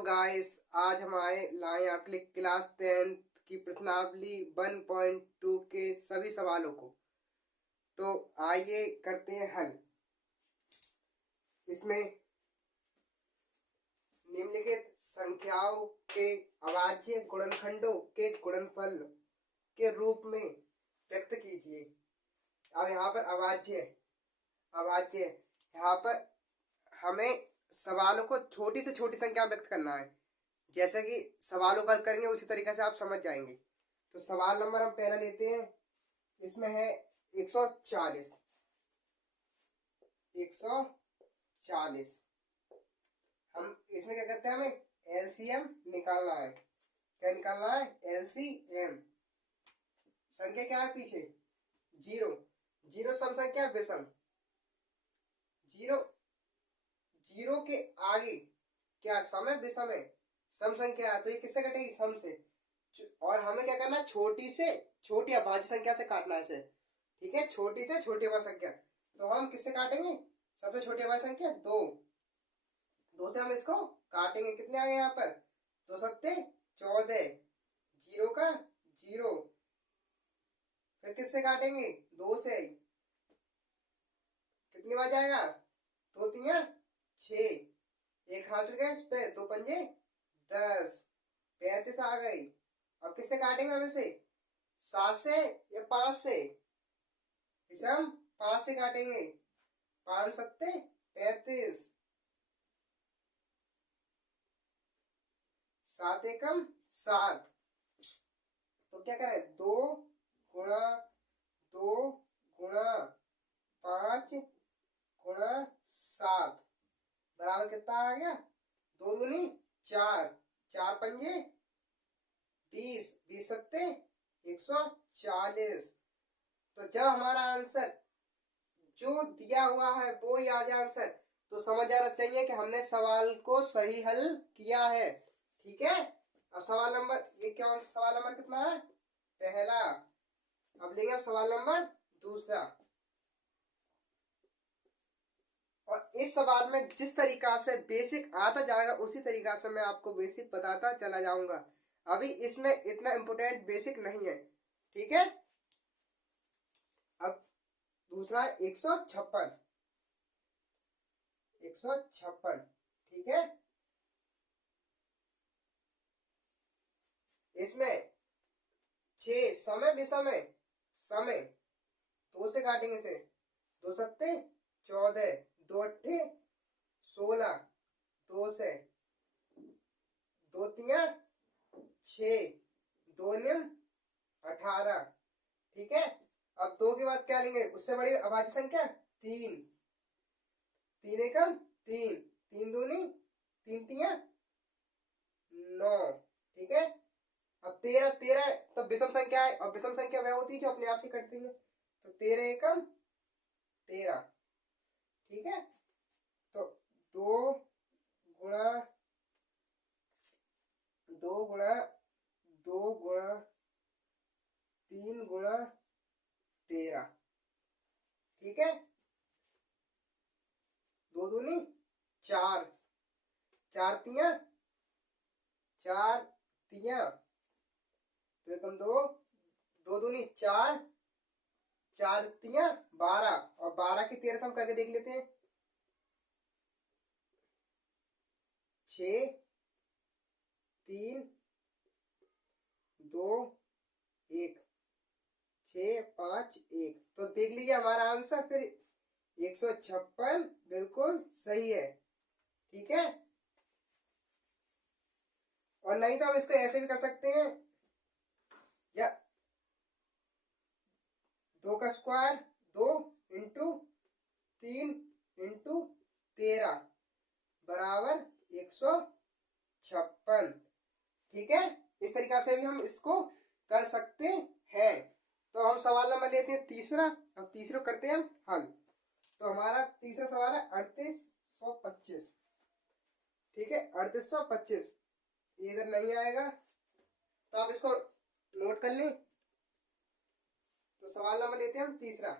Guys, आज हम लाए आपके लिए क्लास 10 की प्रश्नावली 1.2 के सभी सवालों को। तो आइए करते हैं हल। इसमें निम्नलिखित संख्याओं के अभाज्य गुणनखंडों के गुणनफल के रूप में व्यक्त कीजिए। अब यहाँ पर अभाज्य यहाँ पर हमें सवालों को छोटी से छोटी संख्या में व्यक्त करना है। जैसे कि सवालों का करेंगे उसी तरीके से आप समझ जाएंगे। तो सवाल नंबर हम पहला लेते हैं। इसमें है 140। हम इसमें क्या करते हैं, हमें एलसीएम निकालना है। क्या निकालना है? एलसीएम। संख्या क्या है पीछे? जीरो। जीरो सम संख्या विषम। जीरो के आगे क्या सम है? विषम है। सम संख्या है तो ये किससे कटेगी? सम से। और हमें क्या करना है? छोटी से छोटी अभाज्य संख्या से काटना है इसे। ठीक है, छोटी से छोटी अभाज्य संख्या। तो हम किससे काटेंगे? सबसे छोटी अभाज्य संख्या दो से हम इसको काटेंगे। कितने आ गए यहाँ पर? 2 सत्ते 14। जीरो का जीरो। फिर किससे काटेंगे? 2 से। कितनी बार जाएगा? 2 तिया 6। एक हाथ चल गया इस पे। 2 पंजे 10। 35 आ गई। अब किससे काटेंगे हम इसे? 7 से या 5 से? इसे हम 5 से काटेंगे। 5 सत्ते 35। 7 एकम 7। तो क्या करें? 2 गुणा 5 गुणा 7 बराबर कितना आ गया? 2 दूनी 4। 4 पंजे 20। 20 सत्ते 140। तो जब हमारा आंसर जो दिया हुआ है वो ही आ जाए आंसर, तो समझ आना चाहिए कि हमने सवाल को सही हल किया है। ठीक है। अब सवाल नंबर सवाल नंबर कितना है? पहला। अब लेंगे अब सवाल नंबर दूसरा। और इस सवाल में जिस तरीका से बेसिक आता जाएगा उसी तरीका से मैं आपको बेसिक बताता चला जाऊंगा। अभी इसमें इतना इम्पोर्टेंट बेसिक नहीं है। ठीक है। अब दूसरा 156। ठीक है। इसमें 6 समय विषमय समय 2 से काटेंगे इसे। 2 सत्ते 14। 2 अट्ठे 16। 2 से 2 तिया 6। 2 निम 18। ठीक है। अब 2 के बाद क्या लेंगे? उससे बड़ी अभाज्य संख्या 3। 3 एकम 3। 3 दूनी 3 तिया 9। ठीक है। अब 13 तो विषम संख्या है और विषम संख्या वह होती है जो अपने आप से कटती है। तो 13 एकम 13। ठीक है। तो 2 गुणा 3 गुणा 13। ठीक है। 2 दूनी 4। 4 तिया तो एकम 2। 2 दूनी 4। 4 तिया 12। और 12 की 13 से हम करके देख लेते हैं। 6 3 2 1। 6 5 1। तो देख लीजिए हमारा आंसर फिर 156 बिल्कुल सही है। ठीक है। और नहीं तो हम इसको ऐसे भी कर सकते हैं, या 2 का स्क्वायर 2 इंटू 3 इंटू 13 बराबर 156। ठीक है। इस तरीका से भी हम इसको कर सकते हैं। तो हम सवाल नंबर लेते हैं तीसरा। और तीसरा करते हैं हम हल। तो हमारा तीसरा सवाल है 3825। ठीक है, 3825। ये इधर नहीं आएगा तो आप इसको नोट कर लें। तो सवाल नंबर लेते हैं हम तीसरा।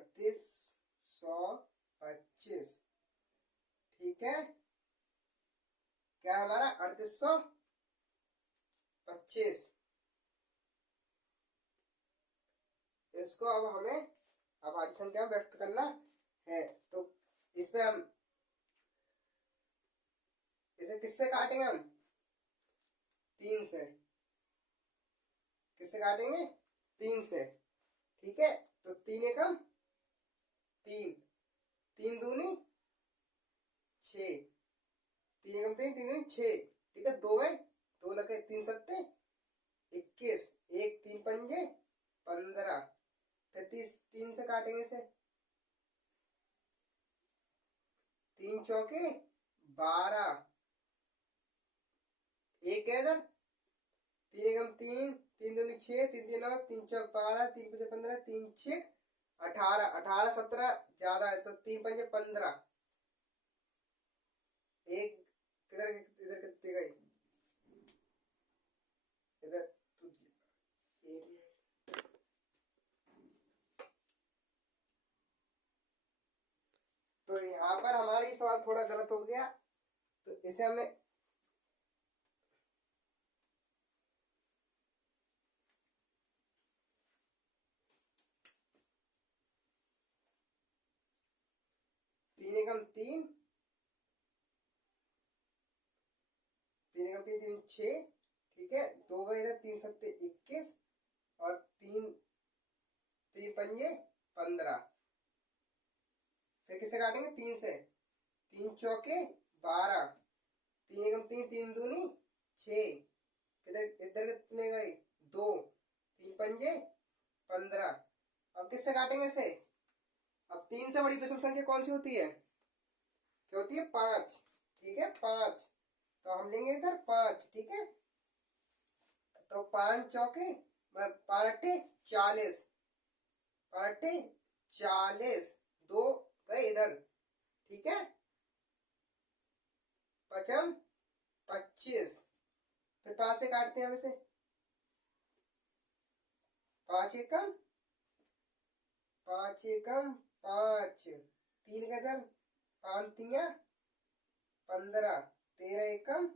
3825। ठीक है, क्या है हमारा 3825। इसको अब हमें अभाज्य संख्या में व्यक्त करना है। तो इस पे हम इसे किससे काटेंगे? हम 3 से। किससे काटेंगे? 3 से। ठीक है, तो 3 एकम 3, 3 दूनी 6, 3 एकम 3, 3 दूनी 6। ठीक है, 2 गए, 2 लगे, 3 सत्ते 21, 1 3 पंजे 15। फिर 3 से काटेंगे इसे, 3 चौके 12, 1 है इधर, 3 एकम 3, 3 दूनी 6, 3 3 9, 3 चौक 12, 3 पंजे 15, 3 6 18, 18 17 ज्यादा है तो 3 पंजे 15। एक किधर इधर कितने गई? इधर तो यहाँ पर हमारा ये सवाल थोड़ा गलत हो गया, तो इसे हमने तीन एकम तीन, 6। ठीक है, 2 गए इधर, 3 सत्ते 21 और 3 3 पंजे 15। फिर किससे काटेंगे? 3 से, 3 चौके 12, 3 एकम 3, 3 दूनी 6, किधर इधर कितने गए? 2, 3 पंजे 15। अब किससे काटेंगे इसे? अब 3 से बड़ी विषम संख्या कौन सी होती है? क्या होती है? 5। ठीक है, 5, तो हम लेंगे इधर 5। ठीक है, तो 5 चौके 5 40, 5 40, 2 गए इधर। ठीक है, 5 25। फिर 5 से काटते हैं हम इसे, 5 एकम 5 एकम 5, 3 का इधर, 5 3 15, 13 एकम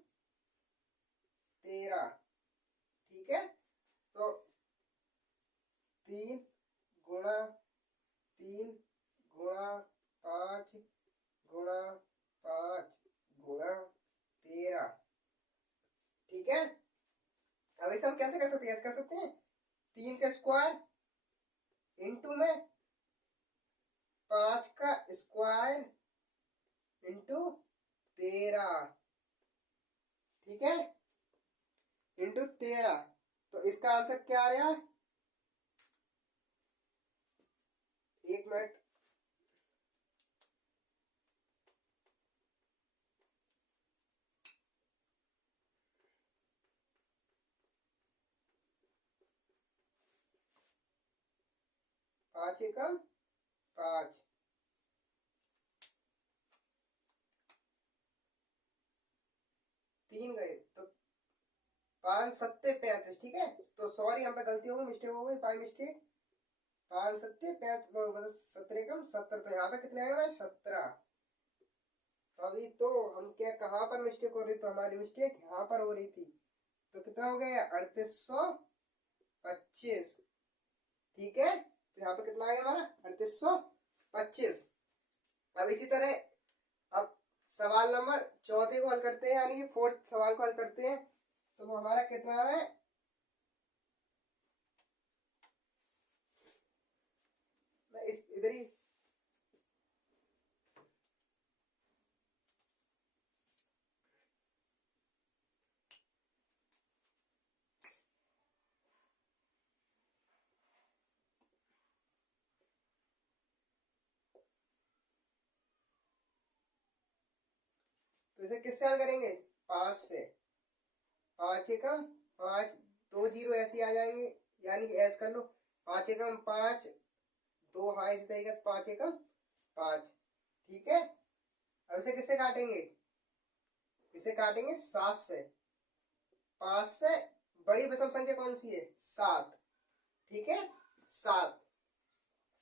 13। ठीक है, तो 3 गुणा 3 गुणा 5 गुणा 5 गुणा 13। ठीक है, अब इसे हम कैसे कर सकते हैं? ऐसे कर सकते हैं, 3 का स्क्वायर इंटू में 5 का स्क्वायर इंटू 13। ठीक है, इंटू 13। तो इसका आंसर क्या आ रहा है? 1 मिनट, पाँच एकम 5, 3 गए तो 5 सत्ते 35। ठीक है, तो सॉरी, हम पे गलती हो गई, मिस्टेक हो गई, 5 मिस्टेक, 5 सत्ते 35, 17 एकम 70। तो यहाँ पे कितने आएगा भाई? 17। अभी तो हम क्या, कहाँ पर मिस्टेक हो रही? तो हमारी मिस्टेक यहाँ पर हो रही थी। तो कितना हो गया? 3825। ठीक है, तो यहाँ पे कितना आ गया हमारा? 3825। अब इसी तरह अब सवाल नंबर 14 को हल करते हैं, यानी कि 4th सवाल को हल करते हैं। तो वो हमारा कितना है? इस इधर ही तो इसे किससे हल करेंगे? 5 से। 5 एकम 5, 2 जीरो ऐसे आ जाएंगे, यानी कि ऐसे कर लो, 5 एकम 5, 2 हाँ इसी तरीके से 5 एकम 5। ठीक है, अब इसे किससे काटेंगे? इसे काटेंगे 7 से। 5 से बड़ी विषम संख्या कौन सी है? 7। ठीक है, 7,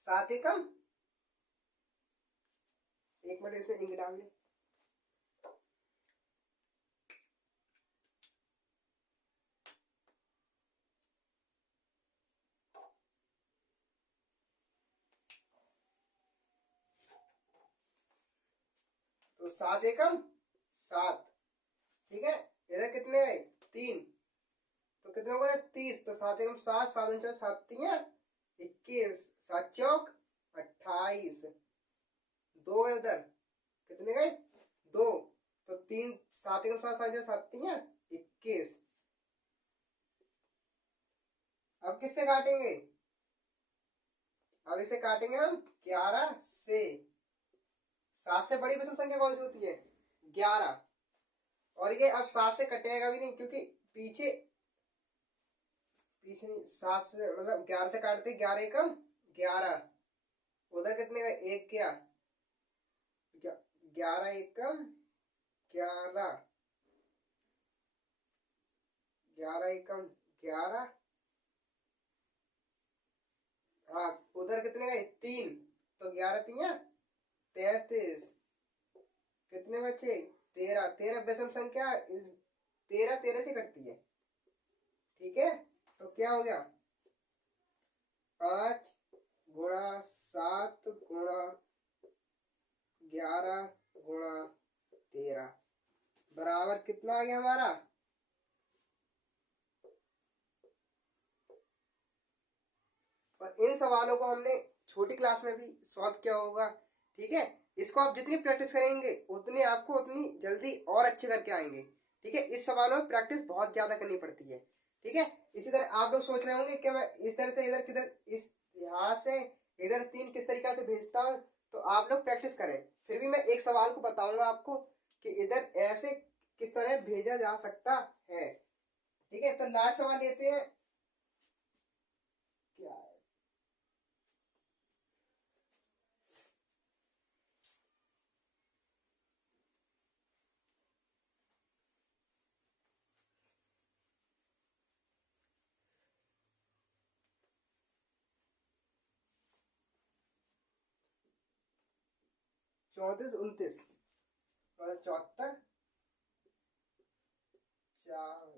7 एकम एक मिनट इसमें इंक डाल ले। तो 7 एकम 7, ठीक है। इधर कितने गए 3, तो कितने हो गए 30। तो 7 एकम 7, 7 उनचास 7 तिया 21, 7 चौक 28, 2 गए उधर, कितने गए 2। तो 3, 7 एकम 7, 7 7 तिया 21। अब किससे काटेंगे, अब इसे काटेंगे हम 11 से। 7 से बड़ी विषम संख्या कौन सी होती है 11। और ये अब 7 से कटेगा भी नहीं, क्योंकि पीछे पीछे 7 से मतलब 11 से काटते 11 एकम 11, उधर कितने का 1 क्या 11 एकम 11, 11 एकम 11, हाँ उधर कितने गए 3। तो 11 तिया 33, कितने बचे 13। 13 विषम संख्या 13 13 से कटती है, ठीक है। तो क्या हो गया 5 गुणा 7 गुणा 11 गुणा 13 बराबर कितना आ गया हमारा, और इन सवालों को हमने छोटी क्लास में भी सॉल्व किया होगा, ठीक है। इसको आप जितनी प्रैक्टिस करेंगे उतनी आपको उतनी जल्दी और अच्छे करके आएंगे, ठीक है। इस सवालों में प्रैक्टिस बहुत ज्यादा करनी पड़ती है, ठीक है। इसी तरह आप लोग सोच रहे होंगे कि मैं इस तरह से इधर किधर इस यहाँ से इधर 3 किस तरीका से भेजता हूँ, तो आप लोग प्रैक्टिस करें। फिर भी मैं एक सवाल को बताऊंगा आपको कि इधर ऐसे किस तरह भेजा जा सकता है, ठीक है। तो लास्ट सवाल लेते हैं, क्या है 34 29 और 74 4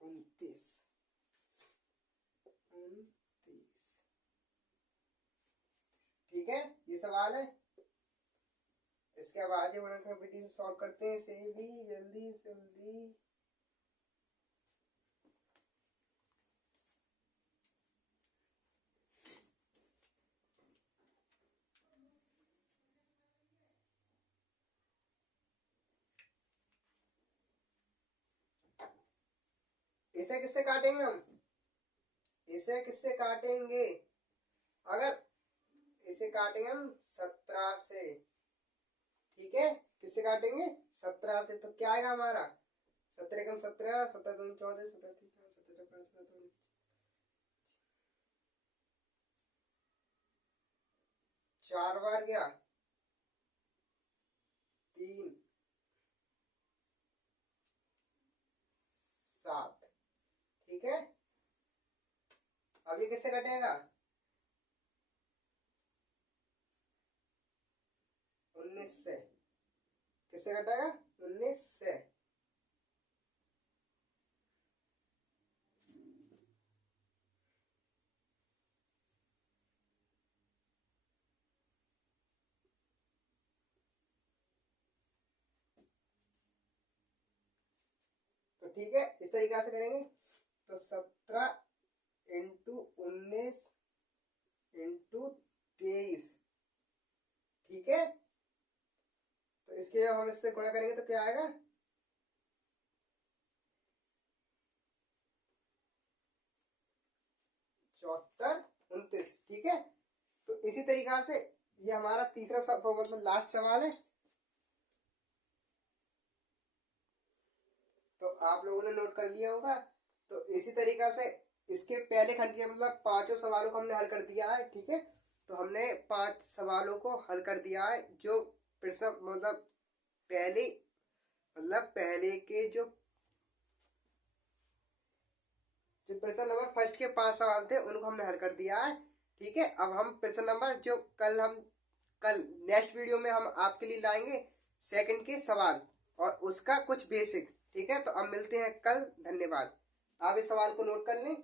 29 29, ठीक है। ये सवाल है, इसके अब आगे बढ़कर बेटी से सॉल्व करते हैं इसे भी जल्दी जल्दी। इसे किससे काटेंगे हम, इसे किससे काटेंगे, अगर इसे काटेंगे हम 17 से, ठीक है। किससे काटेंगे 17 से, तो क्या आएगा हमारा 17 एकम 17, 17 दूनी 14, 17 4 बार गया 3 7, ठीक है। अब ये किससे कटेगा 19 से, किससे कटेगा 19 से। तो ठीक है, इस तरीका से करेंगे। तो 17 इंटू 19 इंटू 23, ठीक है। तो इसके जब हम इससे गुणा करेंगे तो क्या आएगा 74 29, ठीक है। तो इसी तरीका से ये हमारा तीसरा मतलब लास्ट सवाल है। तो आप लोगों ने नोट कर लिया होगा। तो इसी तरीका से इसके पहले खंड के मतलब 5 सवालों को हमने हल कर दिया है, ठीक है। तो हमने 5 सवालों को हल कर दिया है, जो मतलब पहले के जो जो प्रश्न नंबर फर्स्ट के 5 सवाल थे उनको हमने हल कर दिया है। ठीक है, अब हम प्रश्न नंबर जो कल नेक्स्ट वीडियो में हम आपके लिए लाएंगे सेकंड के सवाल और उसका कुछ बेसिक। ठीक है, तो अब मिलते हैं कल। धन्यवाद। आप इस सवाल को नोट कर लें।